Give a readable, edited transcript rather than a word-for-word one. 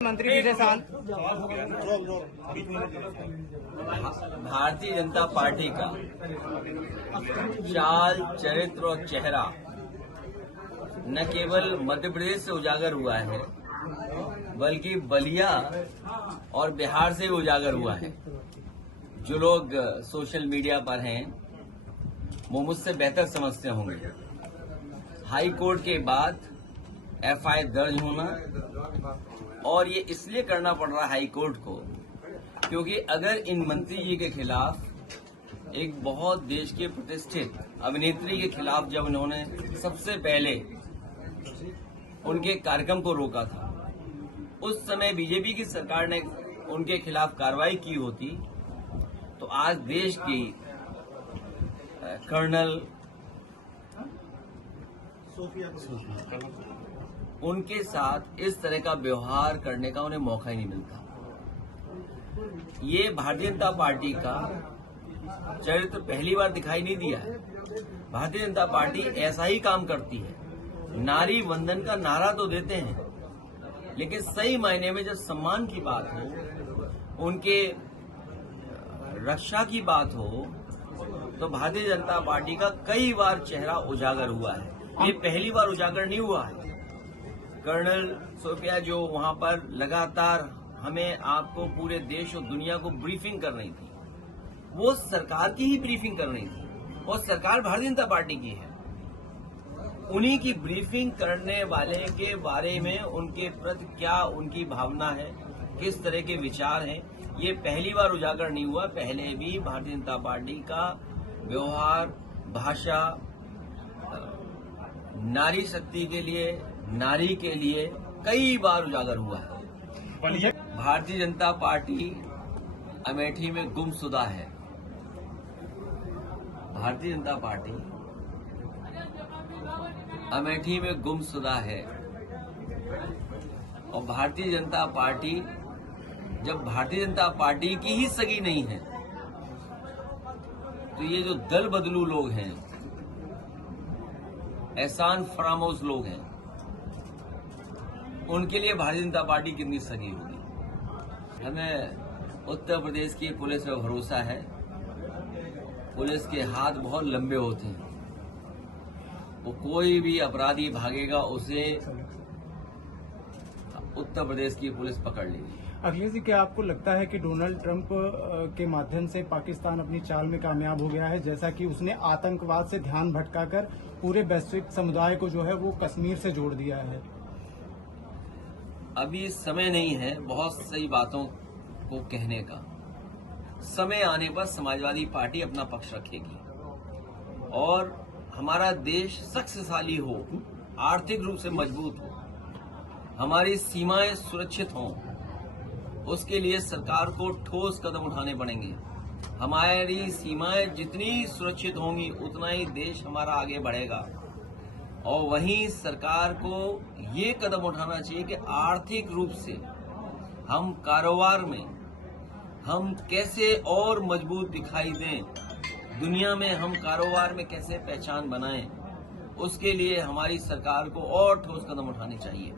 मंत्री विजय साल भारतीय जनता पार्टी का चाल, चरित्र और चेहरा न केवल मध्य प्रदेश से उजागर हुआ है बल्कि बलिया और बिहार से भी उजागर हुआ है। जो लोग सोशल मीडिया पर हैं वो मुझसे बेहतर समझते होंगे। हाई कोर्ट के बाद एफआईआर दर्ज होना, और ये इसलिए करना पड़ रहा है हाई कोर्ट को क्योंकि अगर इन मंत्री जी के खिलाफ एक बहुत देश के प्रतिष्ठित अभिनेत्री के खिलाफ जब इन्होंने सबसे पहले उनके कार्यक्रम को रोका था, उस समय बीजेपी की सरकार ने उनके खिलाफ कार्रवाई की होती तो आज देश की कर्नल उनके साथ इस तरह का व्यवहार करने का उन्हें मौका ही नहीं मिलता। ये भारतीय जनता पार्टी का चरित्र पहली बार दिखाई नहीं दिया है। भारतीय जनता पार्टी ऐसा ही काम करती है। नारी वंदन का नारा तो देते हैं, लेकिन सही मायने में जब सम्मान की बात हो, उनके रक्षा की बात हो, तो भारतीय जनता पार्टी का कई बार चेहरा उजागर हुआ है। ये पहली बार उजागर नहीं हुआ है। कर्नल सोफिया जो वहां पर लगातार हमें आपको पूरे देश और दुनिया को ब्रीफिंग कर रही थी, वो सरकार की ही ब्रीफिंग कर रही थी और सरकार भारतीय जनता पार्टी की है। उन्हीं की ब्रीफिंग करने वाले के बारे में उनके प्रति क्या उनकी भावना है, किस तरह के विचार हैं, ये पहली बार उजागर नहीं हुआ। पहले भी भारतीय जनता पार्टी का व्यवहार, भाषा, नारी शक्ति के लिए, नारी के लिए कई बार उजागर हुआ है। भारतीय जनता पार्टी अमेठी में गुमशुदा है। भारतीय जनता पार्टी अमेठी में गुमशुदा है और भारतीय जनता पार्टी जब भारतीय जनता पार्टी की ही सगी नहीं है तो ये जो दल बदलू लोग हैं, एहसान फरामोश लोग हैं, उनके लिए भारतीय जनता पार्टी कितनी सगी होगी। हमें उत्तर प्रदेश की पुलिस पर भरोसा है। पुलिस के हाथ बहुत लंबे होते हैं। वो कोई भी अपराधी भागेगा उसे उत्तर प्रदेश की पुलिस पकड़ लेगी। अखिलेश जी, क्या आपको लगता है कि डोनाल्ड ट्रंप के माध्यम से पाकिस्तान अपनी चाल में कामयाब हो गया है, जैसा कि उसने आतंकवाद से ध्यान भटकाकर पूरे वैश्विक समुदाय को जो है वो कश्मीर से जोड़ दिया है? अभी समय नहीं है बहुत सही बातों को कहने का। समय आने पर समाजवादी पार्टी अपना पक्ष रखेगी और हमारा देश शक्तिशाली हो, आर्थिक रूप से मजबूत हो, हमारी सीमाएं सुरक्षित हों, उसके लिए सरकार को ठोस कदम उठाने पड़ेंगे। हमारी सीमाएं जितनी सुरक्षित होंगी उतना ही देश हमारा आगे बढ़ेगा। और वहीं सरकार को ये कदम उठाना चाहिए कि आर्थिक रूप से हम कारोबार में हम कैसे और मजबूत दिखाई दें, दुनिया में हम कारोबार में कैसे पहचान बनाएं, उसके लिए हमारी सरकार को और ठोस कदम उठाने चाहिए।